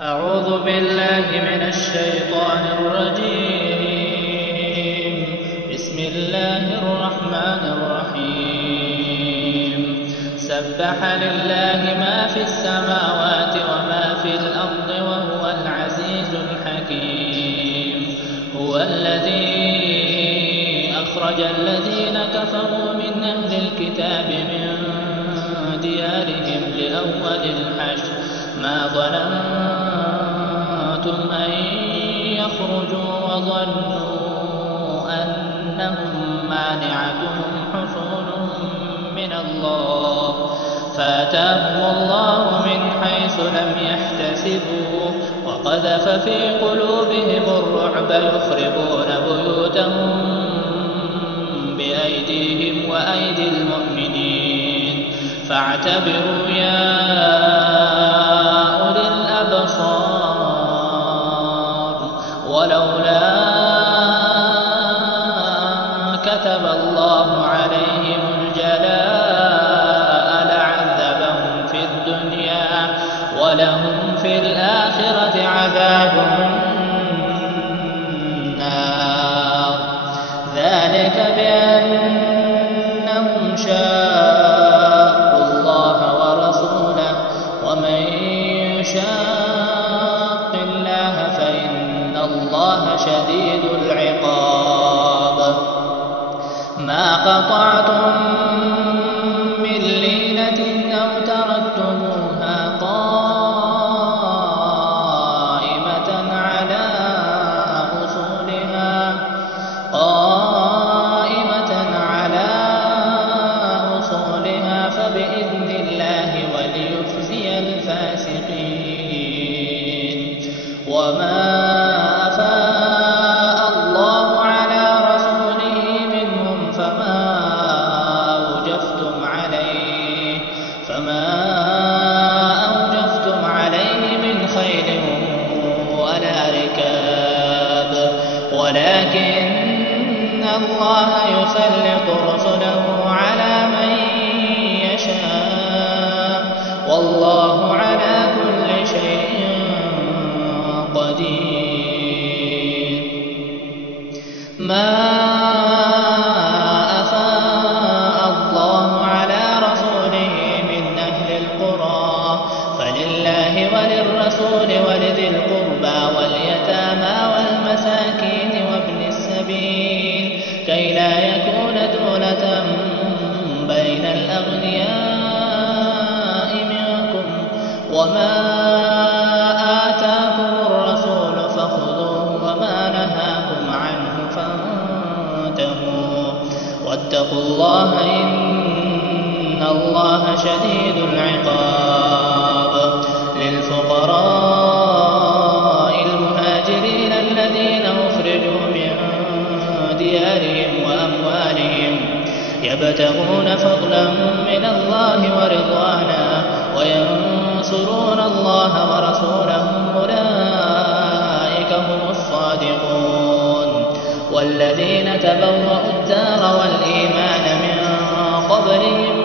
أعوذ بالله من الشيطان الرجيم. بسم الله الرحمن الرحيم. سبح لله ما في السماوات وما في الأرض وهو العزيز الحكيم. هو الذي أخرج الذين كفروا من أهل الكتاب من ديارهم لأول الحشر ما ظننتم أن يخرجوا وظنوا أنهم مانعتهم حصونهم من الله فأتاهم الله من حيث لم يحتسبوا وقذف في قلوبهم الرعب يخربون بيوتهم بأيديهم وأيدي المؤمنين فاعتبروا يا أولي الأبصار. ولولا كتب الله عليهم الجلاء لعذبهم في الدنيا ولهم في الآخرة عذاب النار. ذلك بأنهم شاقوا الله ورسوله ومن يشاق الله فإن الله شديد العقاب. ما قطعتم من لينة أو تركتموها قائمة على أصولها فبإذن الله وليخزي الفاسقين. وما أفاء الله على رسوله منهم فما أوجفتم عليه من خيل ولا ركاب ولكن الله يسلط رسله على من يشاء والله على كل شيء قدير. ما أفاء الله على رسوله من أهل القرى فلله وللرسول ولذي القربى واليتامى والمساكين وابن السبيل كي لا يكون دولة بين الأغنياء منكم. وما آتاكم الرسول فخذوه وما نهاكم عنه فانتهوا واتقوا الله إن الله شديد العقاب. للفقراء المهاجرين الذين أخرجوا من ديارهم وأموالهم يبتغون فضلا من الله ورضوانا وينصرون الله ورسوله أولئك هم الصادقون. والذين تبوأوا الدار والإيمان من قبلهم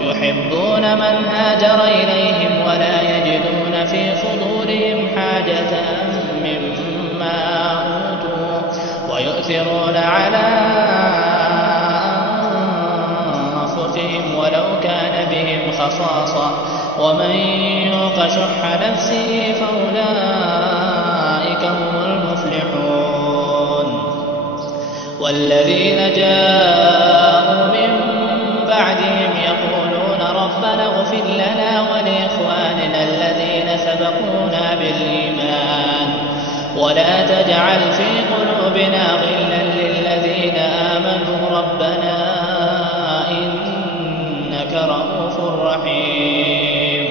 يحبون من هاجر إليهم ولا يجدون في صدورهم حاجة مما أوتوا ويؤثرون على أنفسهم ولو كان بهم خصاصة ومن يوق شح نفسه فأولئك هم المفلحون. والذين جاءوا من بعدهم يقولون ربنا اغفر لنا ولإخواننا الذين سبقونا بالإيمان ولا تجعل في قلوبنا غلا للذين آمنوا ربنا إنك رءوف رحيم.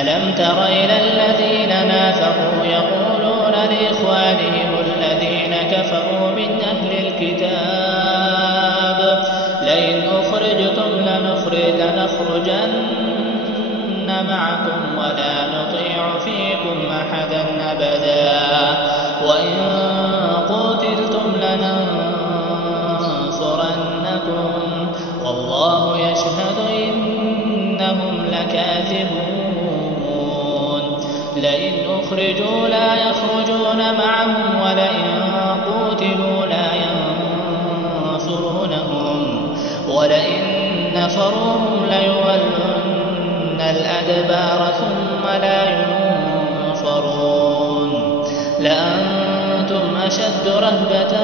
ألم تر إلى الذين نافقوا يقولون لإخوانهم الذين كفروا من أهل الكتاب لئن أخرجتم لنخرجن معكم ولا نطيع فيكم أحدا أبدا وإن قتلتم لننصرنكم والله يشهد إنهم لكاذبون. لئن أخرجوا لا يخرجون معهم ولئن قوتلوا لا ينصرونهم ولئن نصروهم ليولن الأدبار ثم لا ينصرون لأنتم أشد رهبة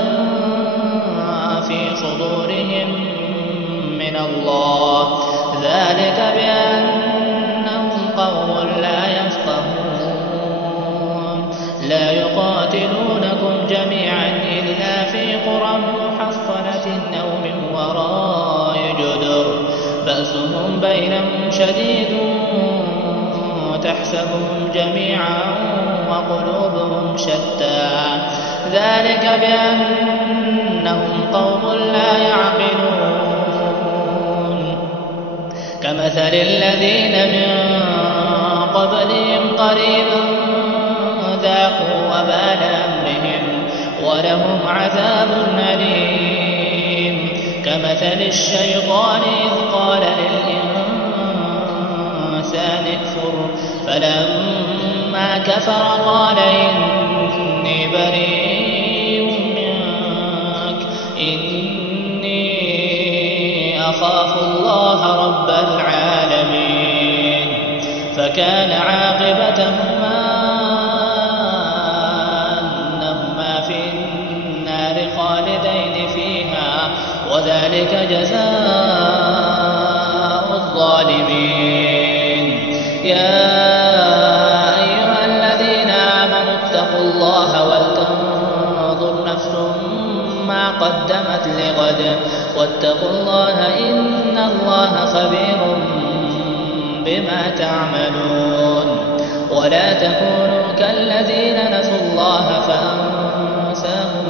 في صدورهم من الله ذلك بأنهم قوم لا يفقهون لا يقاتلونكم جميعا إلا في قرى محصنة أو من وراء جدر بأسهم بينهم شديد تحسبهم جميعا وقلوبهم شتى ذلك بأنهم قوم لا يعقلون كمثل الذين من قبلهم قريبا ذاقوا وبال أمرهم ولهم عذاب أليم كمثل الشيطان إذ قال للإنسان اكفر فلما كفر قال إني بريء منك إني أخاف الله رب العالمين فكان عاقبتهما أنهما في النار خالدين فيها وذلك جزاء الظالمين يا أيها الذين آمنوا اتقوا الله ولتنظر نفس ما قدمت لغد واتقوا الله إن الله خبير بما تعملون ولا تكونوا كالذين نسوا الله فأنساهم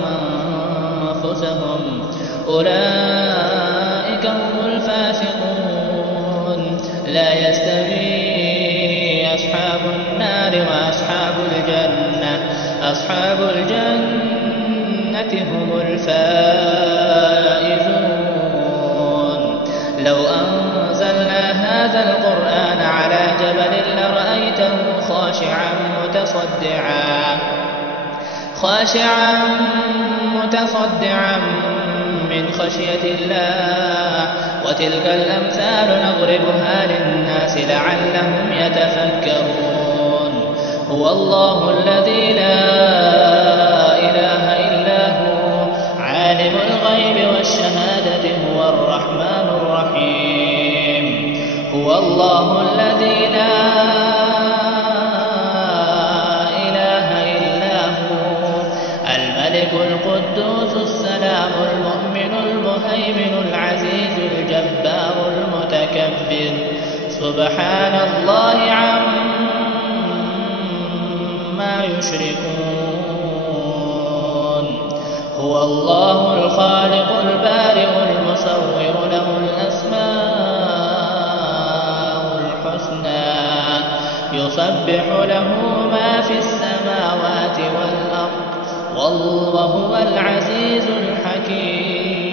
أنفسهم أولئك هم الفاسقون لا يستوي أصحاب النار وأصحاب الجنة أصحاب الجنة هم الفائزون لو أنزلنا هذا القرآن على جبل لرأيته خاشعا متصدعا من خشية الله وتلك الأمثال نضربها للناس لعلهم يتفكرون هو الله الذي لا إله إلا هو عالم الغيب والشهادة هو الرحمن الرحيم هو الله الذي لا إله إلا هو الملك القدوس السلام المؤمن المهيمن العزيز الجبار المتكبر سبحان الله عما يشركون هو الله الخالق البارئ المصور له الأسماء الحسنى يسبح له ما في السماوات والأرض وهو العزيز الحكيم